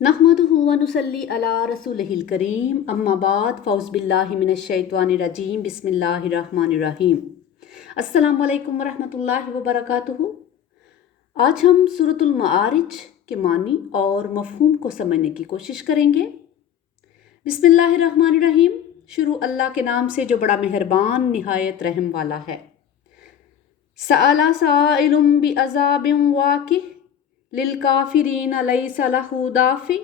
نحمدہ ونصلی علی رسولہ الکریم اما بعد فاعوذ باللہ من الشیطان الرجیم بسم اللہ الرحمن الرحیم۔ السلام علیکم ورحمۃ اللہ وبرکاتہ۔ آج ہم سورۃ المعارج کے معنی اور مفہوم کو سمجھنے کی کوشش کریں گے۔ بسم اللہ الرحمن الرحیم، شروع اللہ کے نام سے جو بڑا مہربان نہایت رحم والا ہے۔ سأل سائل بعذاب واقع للکافرین لیس لہ دافع،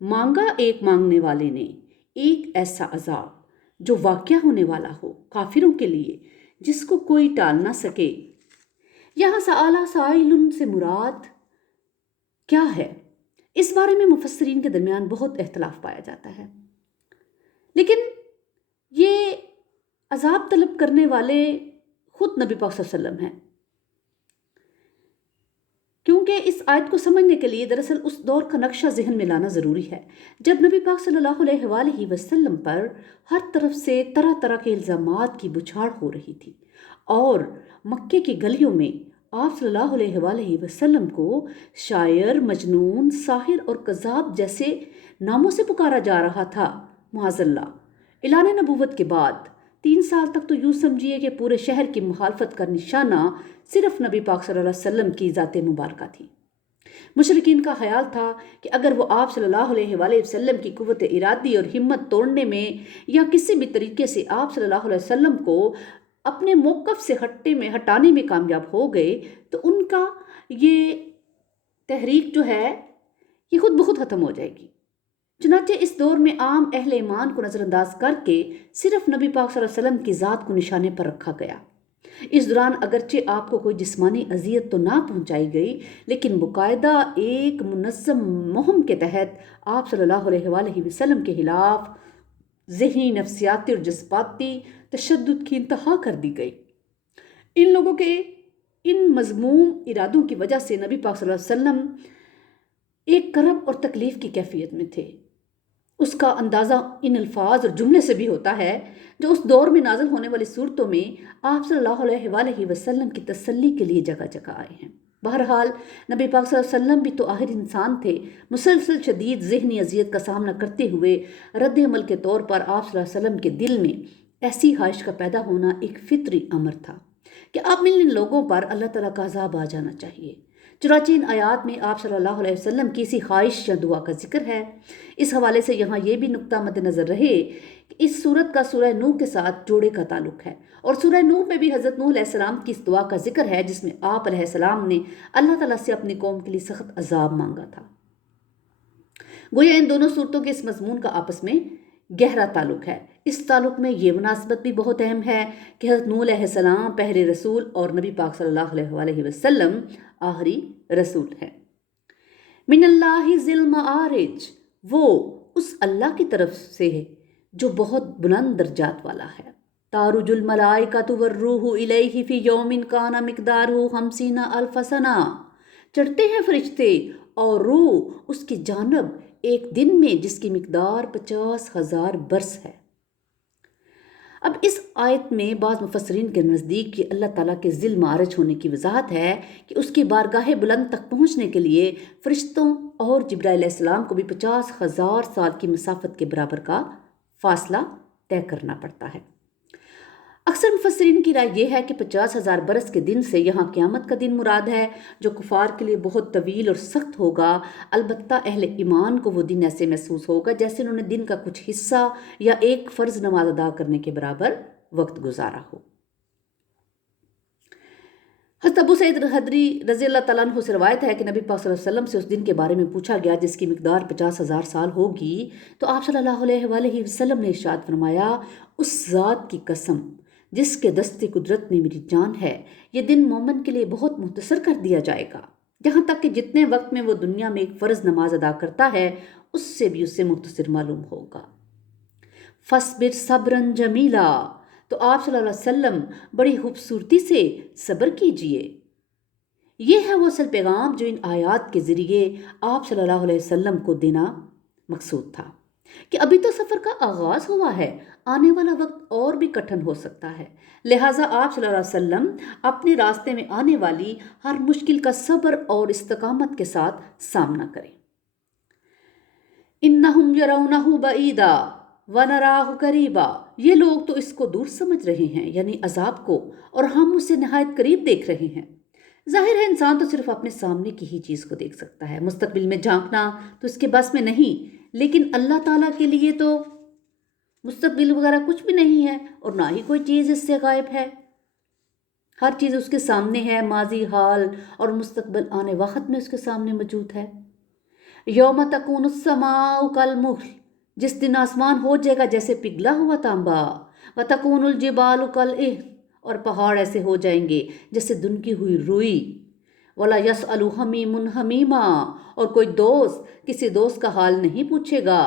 مانگا ایک مانگنے والے نے ایک ایسا عذاب جو واقع ہونے والا ہو کافروں کے لیے، جس کو کوئی ٹال نہ سکے۔ یہاں سأل سائل سے مراد کیا ہے، اس بارے میں مفسرین کے درمیان بہت اختلاف پایا جاتا ہے، لیکن یہ عذاب طلب کرنے والے خود نبی پاک صلی اللہ علیہ وسلم ہیں، کیونکہ اس آیت کو سمجھنے کے لیے دراصل اس دور کا نقشہ ذہن میں لانا ضروری ہے جب نبی پاک صلی اللہ علیہ وآلہ وسلم پر ہر طرف سے طرح طرح کے الزامات کی بچھاڑ ہو رہی تھی، اور مکے کی گلیوں میں آپ صلی اللہ علیہ وآلہ وسلم کو شاعر، مجنون، ساحر اور کذاب جیسے ناموں سے پکارا جا رہا تھا۔ معاذ اللہ، اعلان نبوت کے بعد 3 سال تک تو یوں سمجھیے کہ پورے شہر کی مخالفت کا نشانہ صرف نبی پاک صلی اللہ علیہ وسلم کی ذات مبارکہ تھی۔ مشرکین کا خیال تھا کہ اگر وہ آپ صلی اللہ علیہ وآلہ وسلم کی قوت ارادی اور ہمت توڑنے میں یا کسی بھی طریقے سے آپ صلی اللہ علیہ وسلم کو اپنے موقف سے ہٹانے میں کامیاب ہو گئے تو ان کا یہ تحریک جو ہے یہ خود بخود ختم ہو جائے گی۔ چنانچہ اس دور میں عام اہل ایمان کو نظر انداز کر کے صرف نبی پاک صلی اللہ علیہ وسلم کی ذات کو نشانے پر رکھا گیا۔ اس دوران اگرچہ آپ کو کوئی جسمانی اذیت تو نہ پہنچائی گئی، لیکن باقاعدہ ایک منظم مہم کے تحت آپ صلی اللہ علیہ وآلہ وسلم کے خلاف ذہنی، نفسیاتی اور جذباتی تشدد کی انتہا کر دی گئی۔ ان لوگوں کے ان مذموم ارادوں کی وجہ سے نبی پاک صلی اللہ علیہ وسلم ایک کرب اور تکلیف کی کیفیت میں تھے۔ اس کا اندازہ ان الفاظ اور جملے سے بھی ہوتا ہے جو اس دور میں نازل ہونے والی صورتوں میں آپ صلی اللہ علیہ وآلہ وسلم کی تسلی کے لیے جگہ جگہ آئے ہیں۔ بہرحال نبی پاک صلی اللہ علیہ وسلم بھی تو آخر انسان تھے۔ مسلسل شدید ذہنی اذیت کا سامنا کرتے ہوئے رد عمل کے طور پر آپ صلی اللہ علیہ وسلم کے دل میں ایسی خواہش کا پیدا ہونا ایک فطری امر تھا کہ اب ان لوگوں پر اللہ تعالیٰ کا عذاب آ جانا چاہیے۔ چنانچہ ان آیات میں آپ صلی اللہ علیہ وسلم کی اسی خواہش یا دعا کا ذکر ہے۔ اس حوالے سے یہاں یہ بھی نقطہ مد نظر رہے کہ اس سورت کا سورہ نوح کے ساتھ جوڑے کا تعلق ہے، اور سورہ نوح میں بھی حضرت نوح علیہ السلام کی اس دعا کا ذکر ہے جس میں آپ علیہ السلام نے اللہ تعالیٰ سے اپنی قوم کے لیے سخت عذاب مانگا تھا۔ گویا ان دونوں صورتوں کے اس مضمون کا آپس میں گہرا تعلق ہے۔ اس تعلق میں یہ مناسبت بھی بہت اہم ہے کہ حضرت نوح علیہ السلام پہلے رسول اور نبی پاک صلی اللہ علیہ وآلہ وسلم آخری رسول ہیں۔ من اللہ ذی المعارج، وہ اس اللہ کی طرف سے ہے جو بہت بلند درجات والا ہے۔ تعرج الملائکۃ والروح الیہ فی یوم کان مقدارہ 50,000 سنہ، چڑھتے ہیں فرشتے اور روح اس کی جانب ایک دن میں جس کی مقدار 50,000 برس ہے۔ اب اس آیت میں بعض مفسرین کے نزدیک یہ اللہ تعالیٰ کے ذی المعارج ہونے کی وضاحت ہے کہ اس کی بارگاہ بلند تک پہنچنے کے لیے فرشتوں اور جبرائیل علیہ السلام کو بھی 50,000 سال کی مسافت کے برابر کا فاصلہ طے کرنا پڑتا ہے۔ اکثر مفسرین کی رائے یہ ہے کہ 50,000 برس کے دن سے یہاں قیامت کا دن مراد ہے، جو کفار کے لیے بہت طویل اور سخت ہوگا۔ البتہ اہل ایمان کو وہ دن ایسے محسوس ہوگا جیسے انہوں نے دن کا کچھ حصہ یا ایک فرض نماز ادا کرنے کے برابر وقت گزارا ہو۔ حضرت ابو سعید الخدری رضی اللہ تعالیٰ عنہ سے روایت ہے کہ نبی پاک صلی اللہ علیہ وسلم سے اس دن کے بارے میں پوچھا گیا جس کی مقدار 50,000 سال ہوگی، تو آپ صلی اللہ علیہ وآلہ وسلم نے ارشاد فرمایا، اس ذات کی قسم جس کے دست قدرت میں میری جان ہے، یہ دن مومن کے لیے بہت مختصر کر دیا جائے گا، یہاں تک کہ جتنے وقت میں وہ دنیا میں ایک فرض نماز ادا کرتا ہے اس سے بھی اسے مختصر معلوم ہوگا۔ فَاصْبِرْ صَبْرًا جَمِيلًا، تو آپ صلی اللہ علیہ وسلم بڑی خوبصورتی سے صبر کیجئے۔ یہ ہے وہ اصل پیغام جو ان آیات کے ذریعے آپ صلی اللہ علیہ وسلم کو دینا مقصود تھا کہ ابھی تو سفر کا آغاز ہوا ہے، آنے والا وقت اور بھی کٹھن ہو سکتا ہے، لہٰذا آپ صلی اللہ علیہ وسلم اپنے راستے میں آنے والی ہر مشکل کا صبر اور استقامت کے ساتھ سامنا کریں۔ انہم یرونہ بعیدا ونراہ قریبا، یہ لوگ تو اس کو دور سمجھ رہے ہیں یعنی عذاب کو، اور ہم اسے نہایت قریب دیکھ رہے ہیں۔ ظاہر ہے انسان تو صرف اپنے سامنے کی ہی چیز کو دیکھ سکتا ہے، مستقبل میں جھانکنا تو اس کے بس میں نہیں، لیکن اللہ تعالیٰ کے لیے تو مستقبل وغیرہ کچھ بھی نہیں ہے، اور نہ ہی کوئی چیز اس سے غائب ہے۔ ہر چیز اس کے سامنے ہے، ماضی، حال اور مستقبل آنے وقت میں اس کے سامنے موجود ہے۔ یوم تکون السماء کالمہل، جس دن آسمان ہو جائے گا جیسے پگھلا ہوا تانبا، وتکون الجبال کالعہن، اور پہاڑ ایسے ہو جائیں گے جیسے دنکی ہوئی روئی، ولا یسأل حمیم حمیما، اور کوئی دوست کسی دوست کا حال نہیں پوچھے گا،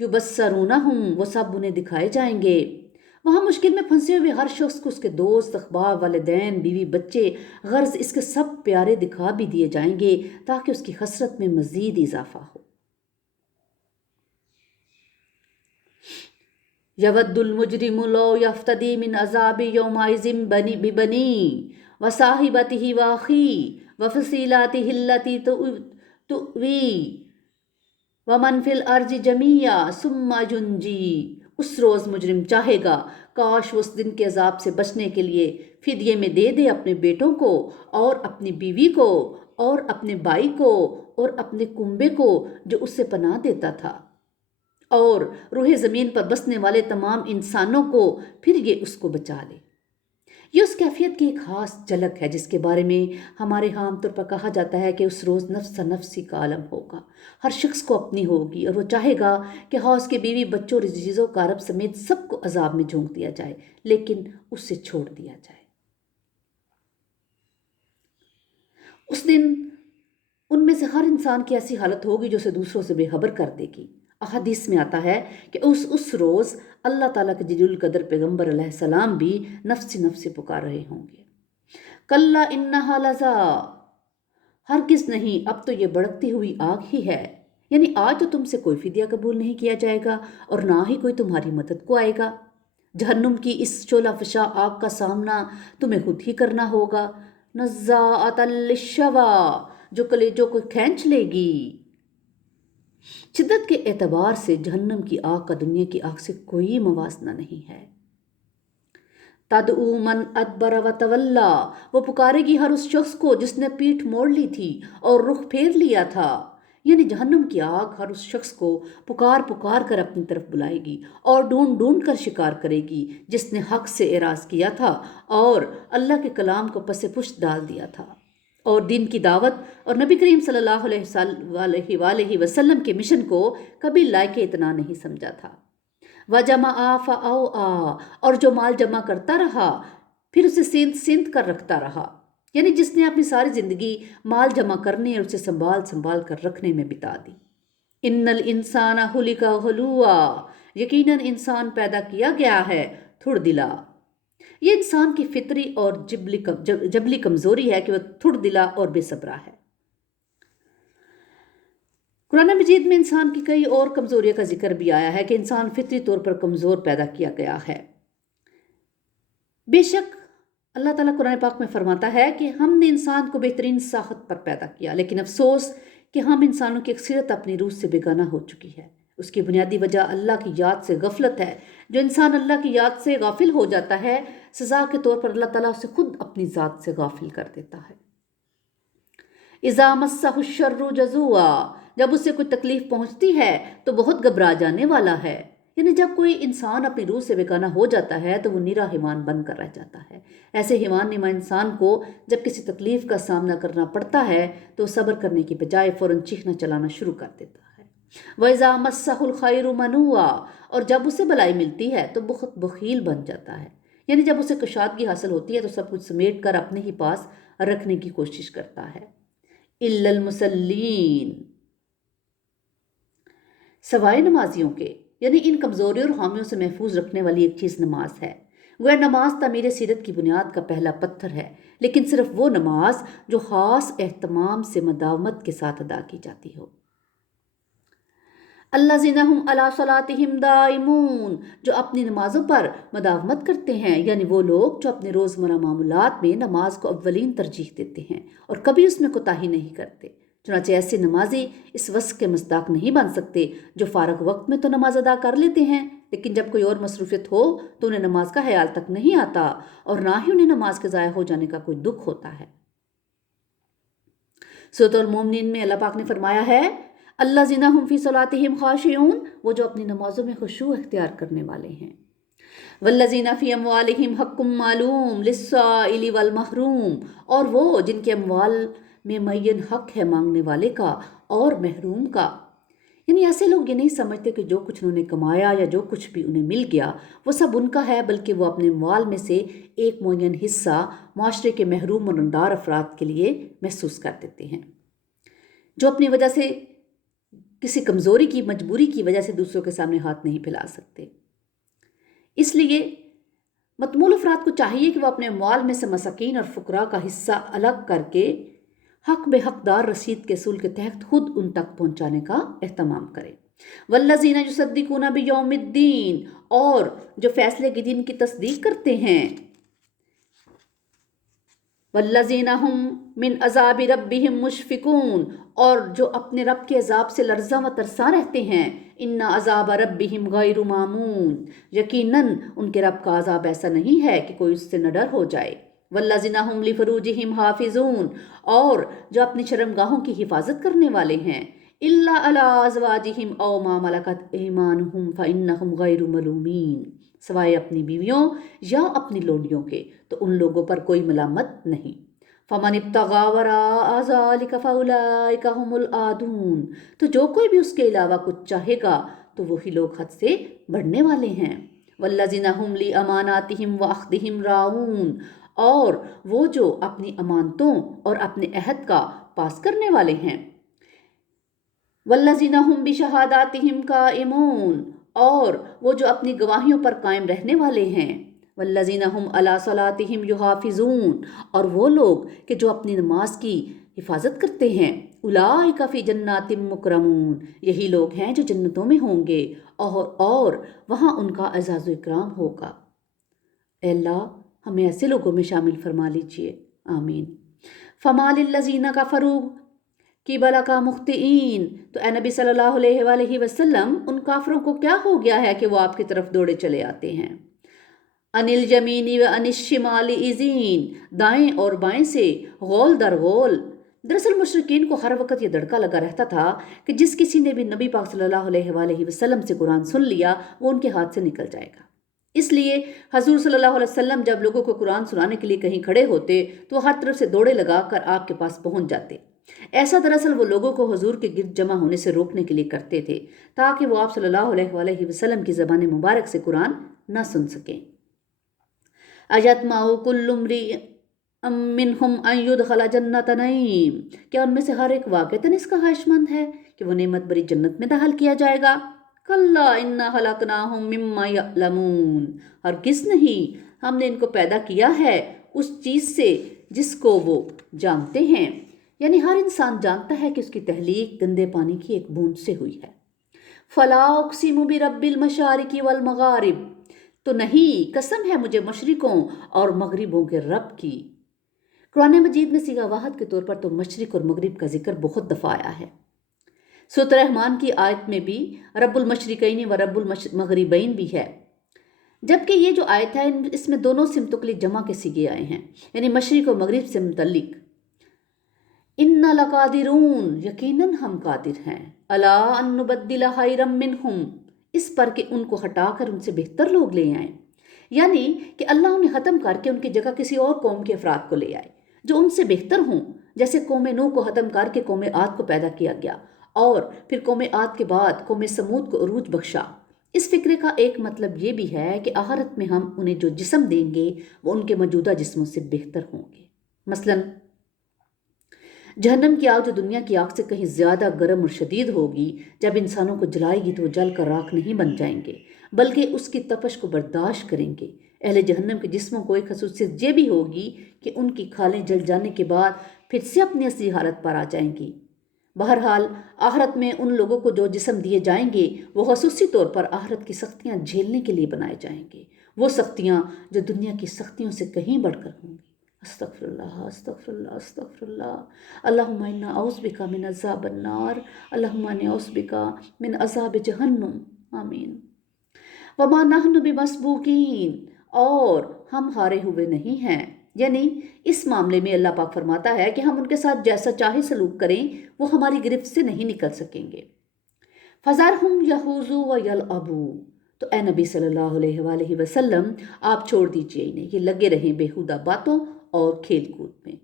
یبصرونہم، وہ سب انہیں دکھائے جائیں گے۔ وہاں مشکل میں پھنسے ہوئے ہر شخص کو اس کے دوست، احباب، والدین، بیوی، بچے، غرض اس کے سب پیارے دکھا بھی دیے جائیں گے تاکہ اس کی حسرت میں مزید اضافہ ہو۔ یود المجرم لو یفتدی من عذاب یومئذ ببنیہ وصاحبتہ واخیہ وفصیلتہ التی تؤویہ ومن فی الارض جمیعا ثم ینجی، اس روز مجرم چاہے گا کاش وہ اس دن کے عذاب سے بچنے کے لیے فدیے میں دے دے اپنے بیٹوں کو اور اپنی بیوی کو اور اپنے بھائی کو اور اپنے کنبے کو جو اس سے پناہ دیتا تھا، اور روح زمین پر بسنے والے تمام انسانوں کو، پھر یہ اس کو بچا لے۔ یہ اس کیفیت کی ایک خاص جھلک ہے جس کے بارے میں ہمارے ہاں عام طور پر کہا جاتا ہے کہ اس روز نفس نفسی کا عالم ہوگا، ہر شخص کو اپنی ہوگی، اور وہ چاہے گا کہ اس کے بیوی، بچوں اور عزیزوں کا عرب سمیت سب کو عذاب میں جھونک دیا جائے، لیکن اس سے چھوڑ دیا جائے۔ اس دن ان میں سے ہر انسان کی ایسی حالت ہوگی جو اسے دوسروں سے بے خبر کر دے گی۔ احادیث میں آتا ہے کہ اس روز اللہ تعالیٰ کے جلیل القدر پیغمبر علیہ السلام بھی نفسی نفسی پکار رہے ہوں گے۔ کلا انہا لظی، ہرگز نہیں، اب تو یہ بھڑکتی ہوئی آگ ہی ہے، یعنی آج تو تم سے کوئی فدیہ قبول نہیں کیا جائے گا اور نہ ہی کوئی تمہاری مدد کو آئے گا۔ جہنم کی اس شعلہ فشاں آگ کا سامنا تمہیں خود ہی کرنا ہوگا، نزاعۃ للشویٰ، جو کلیجوں کو کھینچ لے گی۔ شدت کے اعتبار سے جہنم کی آگ کا دنیا کی آگ سے کوئی موازنہ نہیں ہے۔ تدعو من ادبر وتولی، وہ پکارے گی ہر اس شخص کو جس نے پیٹھ موڑ لی تھی اور رخ پھیر لیا تھا، یعنی جہنم کی آگ ہر اس شخص کو پکار پکار کر اپنی طرف بلائے گی اور ڈھونڈ ڈھونڈ کر شکار کرے گی جس نے حق سے اعراض کیا تھا اور اللہ کے کلام کو پس پشت ڈال دیا تھا، اور دین کی دعوت اور نبی کریم صلی اللہ علیہ وآلہ وسلم کے مشن کو کبھی لائق اتنا نہیں سمجھا تھا۔ وَجَمَعَ فَأَوْعَىٰ، اور جو مال جمع کرتا رہا پھر اسے سینت کر رکھتا رہا، یعنی جس نے اپنی ساری زندگی مال جمع کرنے اور اسے سنبھال سنبھال کر رکھنے میں بتا دی۔ ان الانسان خلق ہلوعا، یقیناً انسان پیدا کیا گیا ہے تھڑ دلا۔ یہ انسان کی فطری اور جبلی کمزوری ہے کہ وہ تھڑ دلا اور بے صبرا ہے۔ قرآن مجید میں انسان کی کئی اور کمزوریوں کا ذکر بھی آیا ہے کہ انسان فطری طور پر کمزور پیدا کیا گیا ہے۔ بے شک اللہ تعالیٰ قرآن پاک میں فرماتا ہے کہ ہم نے انسان کو بہترین ساخت پر پیدا کیا، لیکن افسوس کہ ہم انسانوں کی اکثریت اپنی روح سے بیگانہ ہو چکی ہے۔ اس کی بنیادی وجہ اللہ کی یاد سے غفلت ہے۔ جو انسان اللہ کی یاد سے غافل ہو جاتا ہے، سزا کے طور پر اللہ تعالیٰ اسے خود اپنی ذات سے غافل کر دیتا ہے۔ اذا مسہ الشر جزوعا، جب اسے کوئی تکلیف پہنچتی ہے تو بہت گھبرا جانے والا ہے، یعنی جب کوئی انسان اپنی روح سے بیگانہ ہو جاتا ہے تو وہ نرا حیوان بن کر رہ جاتا ہے۔ ایسے حیوان نما انسان کو جب کسی تکلیف کا سامنا کرنا پڑتا ہے تو صبر کرنے کی بجائے فوراً چیخنا چلانا شروع کر دیتا ہے۔ وَإِذَا مَسَّهُ الْخَيْرُ مَنُوعًا، اور جب اسے بلائی ملتی ہے تو بہت بخیل بن جاتا ہے، یعنی جب اسے کشادگی حاصل ہوتی ہے تو سب کچھ سمیٹ کر اپنے ہی پاس رکھنے کی کوشش کرتا ہے۔ إِلَّا الْمُصَلِّينَ، سوائے نمازیوں کے، یعنی ان کمزوریوں اور خامیوں سے محفوظ رکھنے والی ایک چیز نماز ہے۔ گویا نماز تعمیر سیرت کی بنیاد کا پہلا پتھر ہے، لیکن صرف وہ نماز جو خاص اہتمام سے مداومت کے ساتھ ادا کی جاتی ہو۔ الذین ھم علی صلاتہم دائمون، جو اپنی نمازوں پر مداومت کرتے ہیں، یعنی وہ لوگ جو اپنے روزمرہ معمولات میں نماز کو اولین ترجیح دیتے ہیں اور کبھی اس میں کوتاہی نہیں کرتے، چنانچہ ایسے نمازی اس وصف کے مصداق نہیں بن سکتے جو فارغ وقت میں تو نماز ادا کر لیتے ہیں لیکن جب کوئی اور مصروفیت ہو تو انہیں نماز کا خیال تک نہیں آتا اور نہ ہی انہیں نماز کے ضائع ہو جانے کا کوئی دکھ ہوتا ہے۔ سورۃ المومنین میں اللہ پاک نے فرمایا ہے الذین ھم فی صلاتہم خاشعون، وہ جو اپنی نمازوں میں خشوع اختیار کرنے والے ہیں۔ والذین فی اموالہم حق معلوم للسائل والمحروم، اور وہ جن کے اموال میں معین حق ہے مانگنے والے کا اور محروم کا۔ یعنی ایسے لوگ یہ نہیں سمجھتے کہ جو کچھ انہوں نے کمایا یا جو کچھ بھی انہیں مل گیا وہ سب ان کا ہے، بلکہ وہ اپنے اموال میں سے ایک معین حصہ معاشرے کے محروم اور نادار افراد کے لیے محسوس کر دیتے ہیں، جو اپنی وجہ سے کسی کمزوری کی مجبوری کی وجہ سے دوسروں کے سامنے ہاتھ نہیں پھیلا سکتے۔ اس لیے متمول افراد کو چاہیے کہ وہ اپنے اموال میں سے مساکین اور فقراء کا حصہ الگ کر کے حق بے حقدار رسید کے اصول کے تحت خود ان تک پہنچانے کا اہتمام کرے۔ والذین یصدقون بیوم الدین، اور جو فیصلے کے دن کی تصدیق کرتے ہیں۔ والذین ھم من عذاب ربہم مشفقون، اور جو اپنے رب کے عذاب سے لرزاں و ترساں رہتے ہیں۔ ان عذاب ربہم غیر مامون، یقیناً ان کے رب کا عذاب ایسا نہیں ہے کہ کوئی اس سے نہ ڈر ہو جائے۔ والذین ھم لفروجہم حافظون، اور جو اپنی شرمگاہوں کی حفاظت کرنے والے ہیں۔ الا علی ازواجہم او ما ملکت ایمانہم فانہم غیر ملومین، سوائے اپنی بیویوں یا اپنی لونڈیوں کے تو ان لوگوں پر کوئی ملامت نہیں۔ فمن ابتغی وراء ذلک فاولئک ھم العادون، تو جو کوئی بھی اس کے علاوہ کچھ چاہے گا تو وہی لوگ حد سے بڑھنے والے ہیں۔ والذین ھم لاماناتہم وعہدہم راعون، اور وہ جو اپنی امانتوں اور اپنے عہد کا پاس کرنے والے ہیں۔ والذین ھم بشہاداتہم قائمون، اور وہ جو اپنی گواہیوں پر قائم رہنے والے ہیں۔ والذین ھم علی صلاتہم یحافظون، اور وہ لوگ کہ جو اپنی نماز کی حفاظت کرتے ہیں۔ اولئک فی جنات مکرمون، یہی لوگ ہیں جو جنتوں میں ہوں گے اور وہاں ان کا اعزاز و اکرام ہوگا۔ اے اللہ ہمیں ایسے لوگوں میں شامل فرما لیجئے، آمین۔ فما للذین کفروا قبلک مہطعین، تو اے نبی صلی اللہ علیہ وآلہ وسلم ان کافروں کو کیا ہو گیا ہے کہ وہ آپ کی طرف دوڑے چلے آتے ہیں۔ عن الیمین و عن الشمال عزین، دائیں اور بائیں سے غول در غول۔ دراصل مشرکین کو ہر وقت یہ دڑکا لگا رہتا تھا کہ جس کسی نے بھی نبی پاک صلی اللہ علیہ وآلہ وسلم سے قرآن سن لیا وہ ان کے ہاتھ سے نکل جائے گا۔ اس لیے حضور صلی اللہ علیہ وسلم جب لوگوں کو قرآن سنانے کے لیے کہیں کھڑے ہوتے تو وہ ہر طرف سے دوڑے لگا کر آپ کے پاس پہنچ جاتے۔ ایسا دراصل وہ لوگوں کو حضور کے گرد جمع ہونے سے روکنے کے لیے کرتے تھے تاکہ وہ آپ صلی اللہ علیہ وآلہ وسلم کی زبان مبارک سے قرآن نہ سن سکیں۔ اَیَطْمَعُ کُلُّ امْرِئٍ مِّنْھُمْ أَن يُدْخَلَ جَنَّةَ نَعِیم، کیا ان میں سے ہر ایک واقعتاً اس کا خواہش مند ہے کہ وہ نعمت بری جنت میں داخل کیا جائے گا؟ کَلَّا إِنَّا خَلَقْنَاهُم مِّمَّا يَعْلَمُونَ، ہرگز نہیں، ہم نے ان کو پیدا کیا ہے اس چیز سے جس کو وہ جانتے ہیں۔ یعنی ہر انسان جانتا ہے کہ اس کی تخلیق گندے پانی کی ایک بوند سے ہوئی ہے۔ فَلَا أُقْسِمُ بِرَبِّ الْمَشَارِقِ وَالْمَغَارِبِ، تو نہیں، قسم ہے مجھے مشرقوں اور مغربوں کے رب کی۔ قرآن مجید میں صیغہ واحد کے طور پر تو مشرق اور مغرب کا ذکر بہت دفعہ آیا ہے۔ سورۃ الرحمن کی آیت میں بھی رب المشرقین و رب المغربین بھی ہے، جبکہ یہ جو آیت ہے اس میں دونوں سمتوں کے لیے جمع کے صیغے آئے ہیں، یعنی مشرق و مغرب سے متعلق۔ اِنَّا لَقَادِرُونَ، یقیناً ہم قادر ہیں، عَلَىٰ أَن نُبَدِّلَ خَيْرًا مِّنْھُمْ، اس پر کہ ان کو ہٹا کر ان سے بہتر لوگ لے آئیں، یعنی کہ اللہ انہیں ختم کر کے ان کی جگہ کسی اور قوم کے افراد کو لے آئے جو ان سے بہتر ہوں، جیسے قوم نوح کو ختم کر کے قوم عاد کو پیدا کیا گیا اور پھر قوم عاد کے بعد قوم سمود کو عروج بخشا۔ اس فکرے کا ایک مطلب یہ بھی ہے کہ آخرت میں ہم انہیں جو جسم دیں گے وہ ان کے موجودہ جسموں سے بہتر ہوں گے۔ مثلاً جہنم کی آگ جو دنیا کی آگ سے کہیں زیادہ گرم اور شدید ہوگی، جب انسانوں کو جلائے گی تو وہ جل کر راکھ نہیں بن جائیں گے بلکہ اس کی تپش کو برداشت کریں گے۔ اہل جہنم کے جسموں کو ایک خصوصیت یہ بھی ہوگی کہ ان کی کھالیں جل جانے کے بعد پھر سے اپنی اصلی حالت پر آ جائیں گی۔ بہرحال آخرت میں ان لوگوں کو جو جسم دیے جائیں گے وہ خصوصی طور پر آخرت کی سختیاں جھیلنے کے لیے بنائے جائیں گے، وہ سختیاں جو دنیا کی سختیوں سے کہیں بڑھ کر ہوں گی۔ استغفر اللہ استغفر اللہ استغفر اللہ اللہم انا اعوذ بک من عذاب النار اللہم انی اعوذ بک من عذاب جہنم آمین۔ وما نحن بمسبوقین، اور ہم ہارے ہوئے نہیں ہیں، یعنی اس معاملے میں اللہ پاک فرماتا ہے کہ ہم ان کے ساتھ جیسا چاہے سلوک کریں وہ ہماری گرفت سے نہیں نکل سکیں گے۔ فَذَرْهُمْ يَخُوضُوا وَيَلْعَبُوا، تو اے نبی صلی اللہ علیہ وآلہ وسلم آپ چھوڑ دیجئے انہیں، یہ لگے رہیں بیہودہ باتوں اور کھیل کود میں۔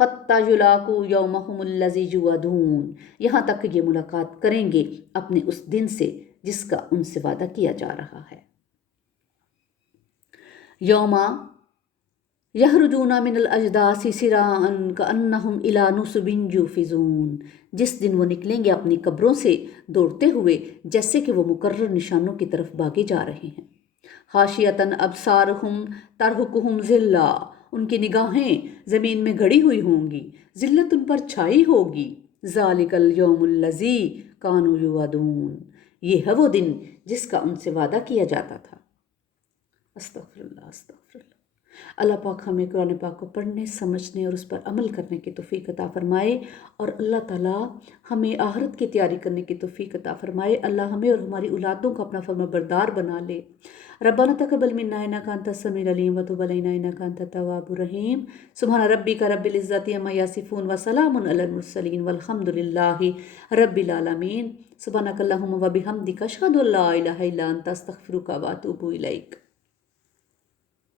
حَتَّى يُلَاقُوا يَوْمَهُمُ الَّذِي يُوعَدُونَ، یہاں تک کہ یہ ملاقات کریں گے اپنے اس دن سے جس کا ان سے وعدہ کیا جا رہا ہے۔ یوما یخرجون من الاجداث سراعا کانہم الی نصب یوفضون، جس دن وہ نکلیں گے اپنی قبروں سے دوڑتے ہوئے جیسے کہ وہ مقرر نشانوں کی طرف بھاگے جا رہے ہیں۔ خاشعۃ ابصارہم ترہقہم ذلہ، ان کی نگاہیں زمین میں گڑی ہوئی ہوں گی، ذلت ان پر چھائی ہوگی۔ ذالک الیوم الذی کانوا یوعدون، یہ ہے وہ دن جس کا ان سے وعدہ کیا جاتا تھا۔ استغفر اللہ استغفر اللہ۔ اللہ پاک ہمیں قرآن پاک کو پڑھنے، سمجھنے اور اس پر عمل کرنے کی توفیق عطا فرمائے، اور اللہ تعالیٰ ہمیں آخرت کی تیاری کرنے کی توفیق عطا فرمائے۔ اللہ ہمیں اور ہماری اولادوں کو اپنا فرما بردار بنا لے۔ ربنا تقبل منا انک انت السمیع العلیم وتب علینا انک انت التواب الرحیم۔ سبحان ربک رب العزۃ عما یصفون وسلام علی المرسلین والحمد للہ رب العالمین۔ سبحانک اللہم وبحمدک اشہد ان لا الہ الا انت استغفرک واتوب الیک۔